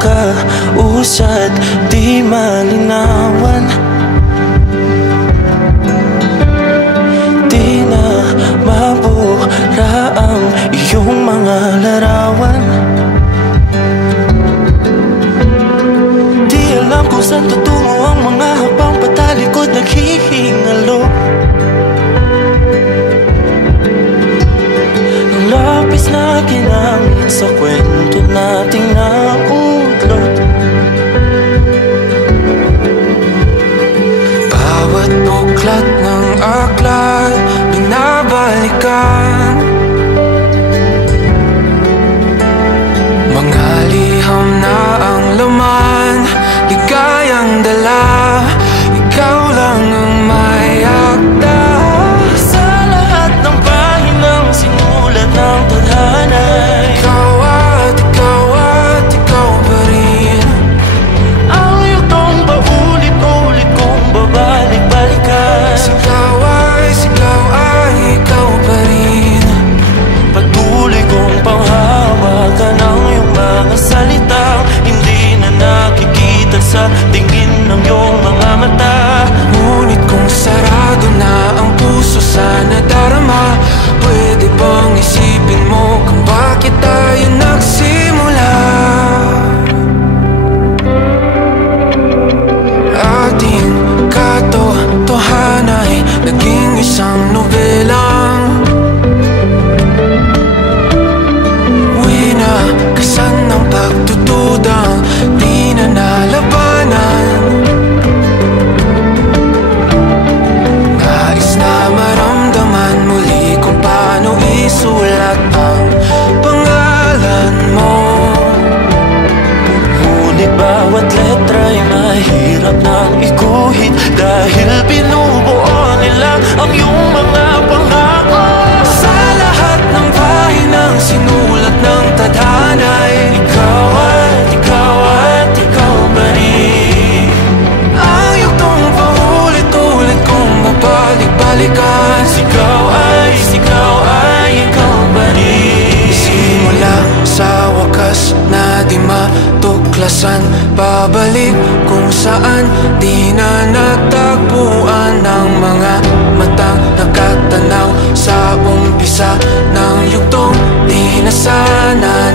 makausad, di malinawan. Di na mabura ang iyong mga larawan. Di alam kung saan tutungo ang mga habang patalikod naghihingalo. Ang lapis na ginamit sa kwento nating naudlot. Bawat buklat ng aklat binabalikan. Mga liham na ang laman, ligayang dala, ikaw lang ang may akda. Sa lahat ng pahinang sinulat ng tadhana, ikaw at ikaw pa rin. Ang yugtong paulit-ulit kong babalik-balikan. Sigaw ay ikaw pa rin. Patuloy kong panghawakan ang iyong mga salitang hindi na nakikita sa tingin ng iyong mga mata. Ngunit kung sarado na ang puso sa nadarama, pwede bang isipin mo kung bakit tayo nagsimula? Ating katotohanan ay naging isang nobelang winakasan ng pagtutudang di na nalabanan. Nais na maramdaman muli kung paano isulat ang pangalan mo. Ngunit bawat letra'y mahirap nang iguhit dahil binubuo nila ang iyong mga pangako. Sa lahat ng pahinang sinulat ng tadhana, ikaw at ikaw pa rin. Ang yugtong paulit-ulit kong mabalik-balikan. Sigaw ay ikaw pa rin. Simula sa wakas na di matuklasan, babalik kung saan di na natagpuan ng mga matang nakatanaw sa umpisa ng yugtong di na sana